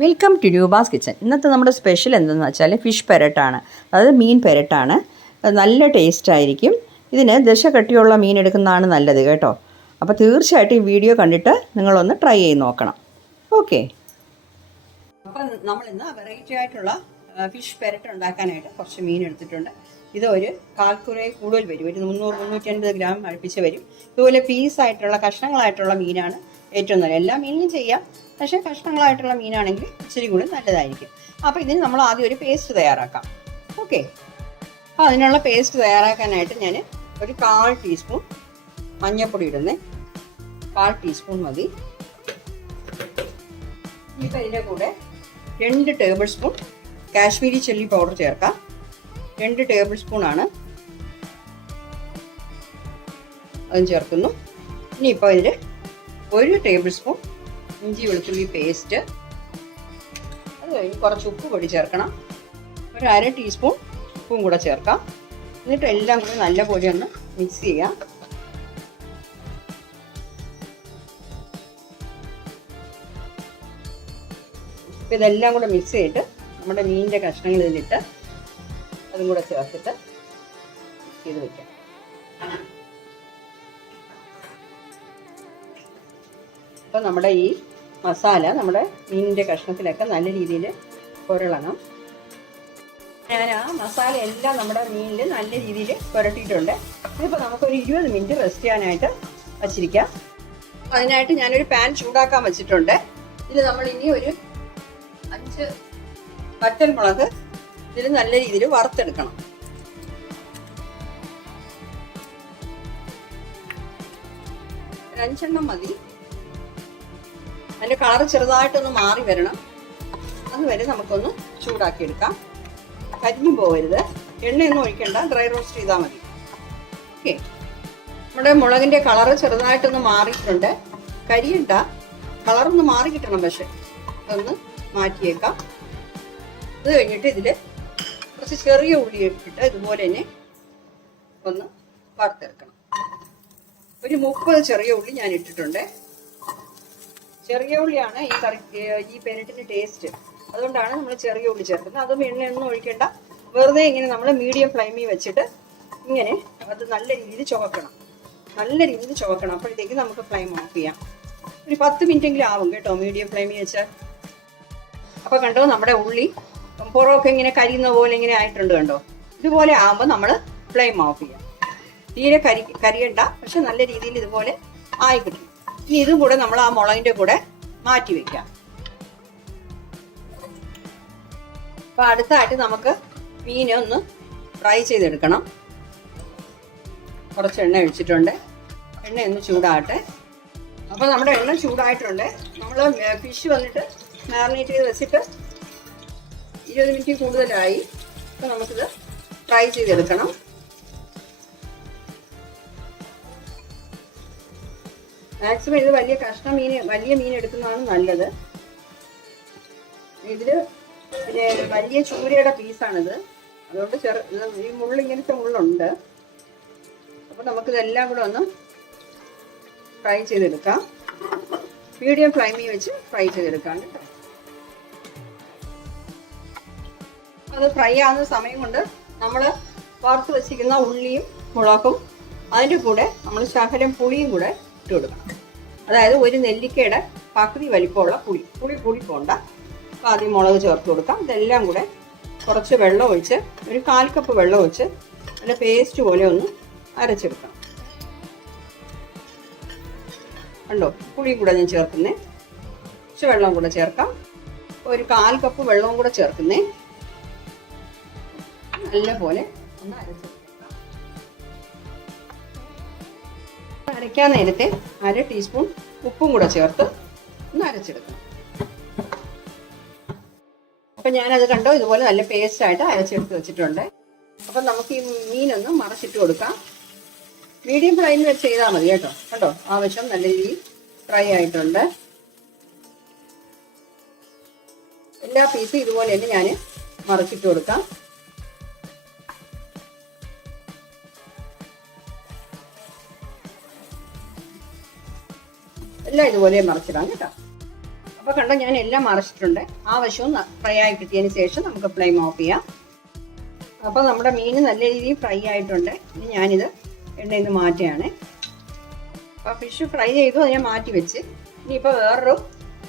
Welcome to ന്യൂബാസ് kitchen ഇന്നത്തെ നമ്മുടെ special എന്തെന്ന് വെച്ചാൽ ഫിഷ് പെരട്ടാണ്. അതായത് മീൻ പെരട്ടാണ്. നല്ല ടേസ്റ്റ് ആയിരിക്കും. ഇതിന് ദശ കട്ടിയുള്ള മീൻ എടുക്കുന്നതാണ് നല്ലത് കേട്ടോ. അപ്പോൾ തീർച്ചയായിട്ടും ഈ വീഡിയോ കണ്ടിട്ട് നിങ്ങളൊന്ന് ട്രൈ ചെയ്ത് നോക്കണം. ഓക്കെ അപ്പം നമ്മൾ ഇന്ന് വെറൈറ്റി ആയിട്ടുള്ള ഫിഷ് പെരട്ട് ഉണ്ടാക്കാനായിട്ട് കുറച്ച് മീൻ എടുത്തിട്ടുണ്ട്. ഇത് ഒരു കാൽക്കുറയെ കൂടുതൽ വരും. ഒരു മുന്നൂറ് മുന്നൂറ്റി അൻപത് ഗ്രാം അടുപ്പിച്ച് വരും. ഇതുപോലെ പീസായിട്ടുള്ള കഷ്ണങ്ങളായിട്ടുള്ള മീനാണ്. ഏറ്റവും നല്ലത് എല്ലാ മീനിലും ചെയ്യാം. പക്ഷേ കഷ്ണങ്ങളായിട്ടുള്ള മീനാണെങ്കിൽ ഇച്ചിരി കൂടി നല്ലതായിരിക്കും. അപ്പോൾ ഇതിന് നമ്മൾ ആദ്യം ഒരു പേസ്റ്റ് തയ്യാറാക്കാം. ഓക്കെ. അപ്പോൾ അതിനുള്ള പേസ്റ്റ് തയ്യാറാക്കാനായിട്ട് ഞാൻ ഒരു കാൽ ടീസ്പൂൺ മഞ്ഞൾപ്പൊടി ഇടുന്നേ. കാൽ ടീസ്പൂൺ മതി. ഇപ്പം ഇതിന്റെ കൂടെ രണ്ട് tablespoon Kashmiri chilli powder ചേർക്കാം. രണ്ട് ടേബിൾ സ്പൂൺ ആണ് അതും ചേർക്കുന്നു. ഇനിയിപ്പോൾ ഇതിൽ ഒരു ടേബിൾ സ്പൂൺ ഇഞ്ചി വെളുത്തുള്ളി പേസ്റ്റ്. അത് കഴിഞ്ഞ് കുറച്ച് ഉപ്പ് പൊടി ചേർക്കണം. ഒരു അര ടീസ്പൂൺ ഉപ്പും കൂടെ ചേർക്കാം. എന്നിട്ട് എല്ലാം കൂടി നല്ലപോലെ ഒന്ന് മിക്സ് ചെയ്യാം. അപ്പോൾ ഇതെല്ലാം കൂടെ മിക്സ് ചെയ്തിട്ട് നമ്മുടെ മീനിന്റെ കഷ്ണങ്ങൾ ഇതിലിട്ട് അതും കൂടെ ചേർത്തിട്ട് ചെയ്ത് വെക്കാം. അപ്പോൾ നമ്മുടെ ഈ മസാല നമ്മുടെ മീനിന്റെ കഷ്ണത്തിലൊക്കെ നല്ല രീതിയിൽ പുരളണം ഞാൻ ആ മസാല എല്ലാം നമ്മുടെ മീനിൽ നല്ല രീതിയിൽ പുരട്ടിയിട്ടുണ്ട് ഇതിപ്പോൾ നമുക്കൊരു ഇരുപത് മിനിറ്റ് റെസ്റ്റ് ചെയ്യാനായിട്ട് വച്ചിരിക്കാം. അതിനായിട്ട് ഞാനൊരു പാൻ ചൂടാക്കാൻ വെച്ചിട്ടുണ്ട്. ഇതിൽ നമ്മൾ ഇനി ഒരു അഞ്ച് വറ്റൽ മുളക് ഇതിൽ നല്ല രീതിയിൽ വറുത്തെടുക്കണം. അഞ്ചെണ്ണം മതി. അതിന്റെ കളർ ചെറുതായിട്ടൊന്ന് മാറി വരണം. അതുവരെ നമുക്കൊന്ന് ചൂടാക്കി എടുക്കാം കരിഞ്ഞു പോകരുത് എണ്ണയൊന്നും ഒഴിക്കണ്ട. ഡ്രൈ റോസ്റ്റ് ചെയ്താൽ മതി. ഓക്കെ നമ്മുടെ മുളകിന്റെ കളറ് ചെറുതായിട്ടൊന്ന് മാറിയിട്ടുണ്ട്. കരിയണ്ട. കളറൊന്ന് മാറി കിട്ടണം പക്ഷെ. അതൊന്ന് മാറ്റിയേക്കാം. അത് കഴിഞ്ഞിട്ട് ഇതിൽ കുറച്ച് ചെറിയ ഉള്ളി ഇട്ടിട്ട് ഇതുപോലെ തന്നെ ഒന്ന് വറുത്തെടുക്കണം. ഒരു മുപ്പത് ചെറിയ ഉള്ളി ഞാൻ ഇട്ടിട്ടുണ്ട്. ചെറിയ ഉള്ളിയാണ് ഈ കറി ഈ പെരട്ടിന് ടേസ്റ്റ് അതുകൊണ്ടാണ് നമ്മൾ ചെറിയ ഉള്ളി ചേർക്കുന്നത്. അതും എണ്ണയൊന്നും ഒഴിക്കേണ്ട. വെറുതെ ഇങ്ങനെ നമ്മൾ മീഡിയം ഫ്ലെയിമിൽ വെച്ചിട്ട് ഇങ്ങനെ അത് നല്ല രീതിയിൽ ചുവക്കണം. നല്ല രീതിയിൽ ചുവക്കണം. അപ്പോഴത്തേക്ക് നമുക്ക് ഫ്ലെയിം ഓഫ് ചെയ്യാം. ഒരു പത്ത് മിനിറ്റെങ്കിലും ആവും കേട്ടോ മീഡിയം ഫ്ലെയിമിൽ വെച്ചാൽ അപ്പോൾ കണ്ടോ നമ്മുടെ ഉള്ളി പുറമൊക്കെ ഇങ്ങനെ കരിയുന്ന പോലെ ഇങ്ങനെ ആയിട്ടുണ്ട് കണ്ടോ? ഇതുപോലെ ആകുമ്പോൾ നമ്മൾ ഫ്ലെയിം ഓഫ് ചെയ്യാം. തീരെ കരി കരിയണ്ട. പക്ഷെ നല്ല രീതിയിൽ ഇതുപോലെ ആയി കിട്ടും. ഇനി ഇതും കൂടെ നമ്മൾ ആ മുളകിന്റെ കൂടെ മാറ്റി വെക്കാം അപ്പൊ അടുത്തായിട്ട് നമുക്ക് മീനെ ഒന്ന് ഫ്രൈ ചെയ്തെടുക്കണം. കുറച്ച് എണ്ണ ഒഴിച്ചിട്ടുണ്ട്. എണ്ണ ഒന്ന് ചൂടാകട്ടെ. അപ്പോൾ നമ്മുടെ എണ്ണ ചൂടായിട്ടുണ്ട്. നമ്മൾ ഫിഷ് വന്നിട്ട് മാറിനേറ്റ് ചെയ്ത് വെച്ചിട്ട് ഇരുപത് മിനിറ്റ് കൂടുതലായി. അപ്പോൾ നമുക്കിത് ഫ്രൈ ചെയ്തെടുക്കണം. മാക്സിമം ഇത് വലിയ കഷ്ണ മീൻ വലിയ മീൻ എടുക്കുന്നതാണ് നല്ലത്. ഇതിൽ പിന്നെ വലിയ ചൂരയുടെ പീസാണിത്. അതുകൊണ്ട് ചെറു ഈ മുള്ള ഇങ്ങനത്തെ മുള്ളുണ്ട്. അപ്പോൾ നമുക്കിതെല്ലാം കൂടെ ഒന്ന് ഫ്രൈ ചെയ്തെടുക്കാം. മീഡിയം ഫ്ലൈമിൽ വെച്ച് ഫ്രൈ ചെയ്തെടുക്കാം കേട്ടോ. അത് ഫ്രൈ ആവുന്ന സമയം കൊണ്ട് നമ്മൾ വറുത്ത് വെച്ചിരിക്കുന്ന ഉള്ളിയും മുളകും അതിന്റെ കൂടെ നമ്മൾ ശകലം പുളിയും കൂടെ ഇട്ട് കൊടുക്കണം അതായത് ഒരു നെല്ലിക്കയുടെ പകുതി വലിപ്പമുള്ള പുളി. പുളി കൂടി പോണ്ട അപ്പോൾ ആദ്യം മുളക് ചേർത്ത് കൊടുക്കാം. ഇതെല്ലാം കൂടെ കുറച്ച് വെള്ളം ഒഴിച്ച് ഒരു കാൽ കപ്പ് വെള്ളം ഒഴിച്ച് നല്ല പേസ്റ്റ് പോലെ ഒന്ന് അരച്ചെടുക്കാം കണ്ടോ? പുളിയും കൂടെ ഞാൻ ചേർക്കുന്നേ. കുറച്ച് വെള്ളം കൂടെ ചേർക്കാം. ഒരു കാൽ കപ്പ് വെള്ളവും കൂടെ ചേർക്കുന്നേ. നല്ല പോലെ ഒന്ന് അരച്ചെടുക്കാം. അരയ്ക്കാൻ നേരത്തെ അര ടീസ്പൂൺ ഉപ്പും കൂടെ ചേർത്ത് ഒന്ന് അരച്ചെടുക്കണം. അപ്പം ഞാനത് കണ്ടോ? ഇതുപോലെ നല്ല പേസ്റ്റായിട്ട് അരച്ചെടുത്ത് വെച്ചിട്ടുണ്ട്. അപ്പം നമുക്ക് ഈ മീനൊന്ന് മറച്ചിട്ട് കൊടുക്കാം. മീഡിയം ഫ്ലെയിമിൽ വെച്ച് ചെയ്താൽ മതി കേട്ടോ. കണ്ടോ? ആവശ്യം നല്ല രീതിയിൽ ഫ്രൈ ആയിട്ടുണ്ട്. എല്ലാ പീസും ഇതുപോലെ തന്നെ ഞാൻ മറച്ചിട്ട് കൊടുക്കാം. എല്ലാം ഇതുപോലെ മറിച്ചിടാം കേട്ടോ. അപ്പോൾ കണ്ടോ ഞാൻ എല്ലാം മറിച്ചിട്ടുണ്ട്. ആ വശവും ഫ്രൈ ആയി കിട്ടിയതിന് ശേഷം നമുക്ക് ഫ്ലെയിം ഓഫ് ചെയ്യാം. അപ്പോൾ നമ്മുടെ മീൻ നല്ല രീതിയിൽ ഫ്രൈ ആയിട്ടുണ്ട്. ഇനി ഞാനിത് എണ്ണയിൽ നിന്ന് മാറ്റുകയാണ്. അപ്പോൾ ഫിഷ് ഫ്രൈ ചെയ്തു അത് ഞാൻ മാറ്റി വെച്ച്. ഇനിയിപ്പോൾ വേറൊരു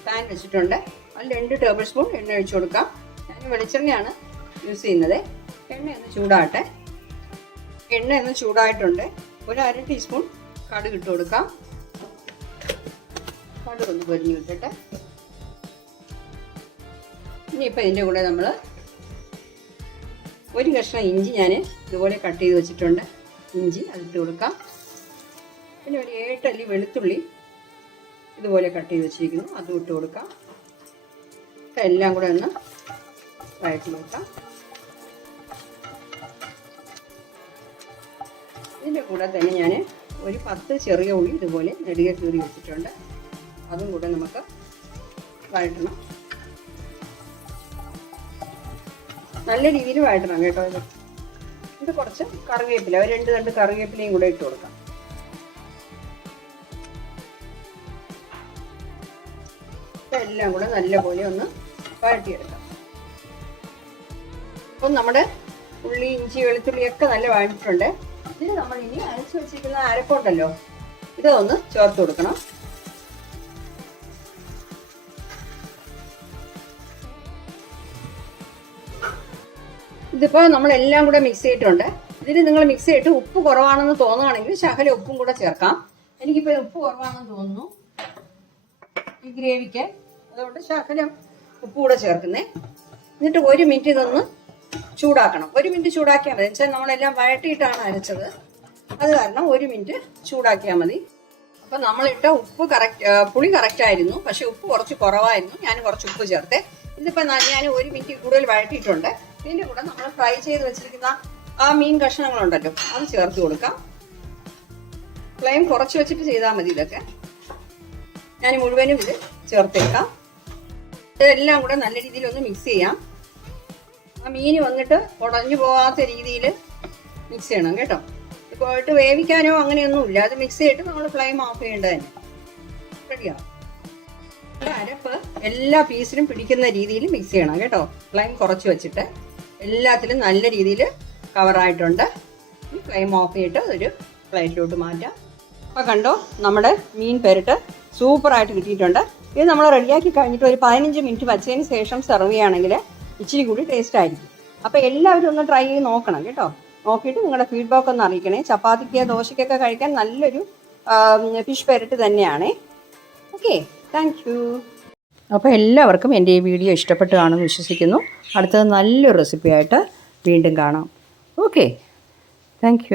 പാൻ വെച്ചിട്ടുണ്ട്. അതിൽ രണ്ട് ടേബിൾ സ്പൂൺ എണ്ണ ഒഴിച്ചു കൊടുക്കാം. ഞാൻ വെളിച്ചെണ്ണയാണ് യൂസ് ചെയ്യുന്നത്. എണ്ണ ഒന്ന് ചൂടാട്ടെ എണ്ണ ഒന്ന് ചൂടായിട്ടുണ്ട്. ഒരു അര ടീസ്പൂൺ കടുക് ഇട്ട് കൊടുക്കാം. കടുക് ഒന്ന് പൊരിഞ്ഞു വിട്ടിട്ട് ഇനിയിപ്പോൾ ഇതിന്റെ കൂടെ നമ്മൾ ഒരു കഷ്ണം ഇഞ്ചി ഞാൻ ഇതുപോലെ കട്ട് ചെയ്ത് വെച്ചിട്ടുണ്ട്. ഇഞ്ചി അതിട്ട് കൊടുക്കാം. പിന്നെ ഒരു ഏട്ടല്ലി വെളുത്തുള്ളി ഇതുപോലെ കട്ട് ചെയ്ത് വെച്ചിരിക്കുന്നു. അതും ഇട്ട് കൊടുക്കാം. എല്ലാം കൂടെ ഒന്ന് വഴറ്റി നോക്കാം ഇതിന്റെ കൂടെ തന്നെ ഞാൻ ഒരു പത്ത് ചെറിയ ഉള്ളി ഇതുപോലെ നെടുകെ കീറി വെച്ചിട്ടുണ്ട്. അതും കൂടെ നമുക്ക് വഴറ്റണം. നല്ല രീതിയിൽ വഴറ്റണം കേട്ടോ ഇത്. ഇത് കുറച്ച് കറിവേപ്പില ഒരു രണ്ട് രണ്ട് കറിവേപ്പിലയും കൂടെ ഇട്ട് കൊടുക്കാം. എല്ലാം കൂടെ നല്ലപോലെ ഒന്ന് വഴറ്റിയെടുക്കാം. അപ്പം നമ്മുടെ ഉള്ളി ഇഞ്ചി വെളുത്തുള്ളി ഒക്കെ നല്ല വഴറ്റിട്ടുണ്ട്. ഇതിന് നമ്മൾ ഇനി അരച്ച് വെച്ചിരിക്കുന്ന അരപ്പുണ്ടല്ലോ ഇതൊന്ന് ചേർത്ത് കൊടുക്കണം. ഇതിപ്പോൾ നമ്മളെല്ലാം കൂടെ മിക്സ് ചെയ്തിട്ടുണ്ട്. ഇതിന് നിങ്ങൾ മിക്സ് ചെയ്തിട്ട് ഉപ്പ് കുറവാണെന്ന് തോന്നുകയാണെങ്കിൽ ശകല ഉപ്പും കൂടെ ചേർക്കാം. എനിക്കിപ്പോൾ ഉപ്പ് കുറവാണെന്ന് തോന്നുന്നു. ഈ ഗ്രേവിക്ക്. അതുകൊണ്ട് ശകലം ഉപ്പ് കൂടെ ചേർക്കുന്നേ. എന്നിട്ട് ഒരു മിനിറ്റ് ഇതൊന്ന് ചൂടാക്കണം. ഒരു മിനിറ്റ് ചൂടാക്കിയാൽ മതി. എന്നുവെച്ചാൽ നമ്മളെല്ലാം വഴട്ടിയിട്ടാണ് അരച്ചത്. അത് കാരണം ഒരു മിനിറ്റ് ചൂടാക്കിയാൽ മതി. അപ്പം നമ്മളിട്ട ഉപ്പ് കറക്റ്റ് പുളി കറക്റ്റ് ആയിരുന്നു. പക്ഷെ ഉപ്പ് കുറച്ച് കുറവായിരുന്നു. ഞാൻ കുറച്ച് ഉപ്പ് ചേർത്തേ. ഇതിപ്പോൾ ഞാൻ ഒരു മിനിറ്റ് കൂടുതൽ വഴട്ടിയിട്ടുണ്ട് ഇതിന്റെ കൂടെ നമ്മൾ ഫ്രൈ ചെയ്ത് വെച്ചിരിക്കുന്ന ആ മീൻ കഷ്ണങ്ങളുണ്ടല്ലോ അത് ചേർത്ത് കൊടുക്കാം. ഫ്ലെയിം കുറച്ച് വെച്ചിട്ട് ചെയ്താൽ മതി ഇതൊക്കെ. ഞാൻ മുഴുവനും ഇത് ചേർത്തേക്കാം. ഇതെല്ലാം കൂടെ നല്ല രീതിയിൽ ഒന്ന് മിക്സ് ചെയ്യാം. ആ മീൻ വന്നിട്ട് ഉടഞ്ഞു പോകാത്ത രീതിയിൽ മിക്സ് ചെയ്യണം കേട്ടോ. ഇട്ട് വേവിക്കാനോ അങ്ങനെയൊന്നും ഇല്ല അത് മിക്സ് ചെയ്തിട്ട് നമ്മൾ ഫ്ലെയിം ഓഫ് ചെയ്യേണ്ടത് തന്നെ അരപ്പ് എല്ലാ പീസിലും പിടിക്കുന്ന രീതിയിൽ മിക്സ് ചെയ്യണം കേട്ടോ. ഫ്ലെയിം കുറച്ച് വെച്ചിട്ട്. എല്ലാത്തിലും നല്ല രീതിയിൽ കവറായിട്ടുണ്ട് ഫ്ലെയിം ഓഫ് ചെയ്തിട്ട് ഒരു പ്ലേറ്റിലോട്ട് മാറ്റാം. അപ്പോൾ കണ്ടോ നമ്മുടെ മീൻ പെരട്ട് സൂപ്പറായിട്ട് കിട്ടിയിട്ടുണ്ട്. ഇത് നമ്മൾ റെഡിയാക്കി കഴിഞ്ഞിട്ട് ഒരു പതിനഞ്ച് മിനിറ്റ് വച്ചതിന് ശേഷം സെർവ് ചെയ്യുകയാണെങ്കിൽ ഇച്ചിരി കൂടി ടേസ്റ്റ് ആയിരിക്കും. അപ്പോൾ എല്ലാവരും ഒന്ന് ട്രൈ ചെയ്ത് നോക്കണം കേട്ടോ. നോക്കിയിട്ട് നിങ്ങളുടെ ഫീഡ്ബാക്ക് ഒന്ന് അറിയിക്കണേ. ചപ്പാത്തിക്ക് ദോശയ്ക്കൊക്കെ കഴിക്കാൻ നല്ലൊരു ഫിഷ് പെരട്ട് തന്നെയാണേ. ഓക്കെ താങ്ക് അപ്പോൾ എല്ലാവർക്കും എന്റെ ഈ വീഡിയോ ഇഷ്ടപ്പെട്ടു കാണുമെന്ന് വിശ്വസിക്കുന്നു. അടുത്തത് നല്ലൊരു റെസിപ്പിയായിട്ട് വീണ്ടും കാണാം. Okay thank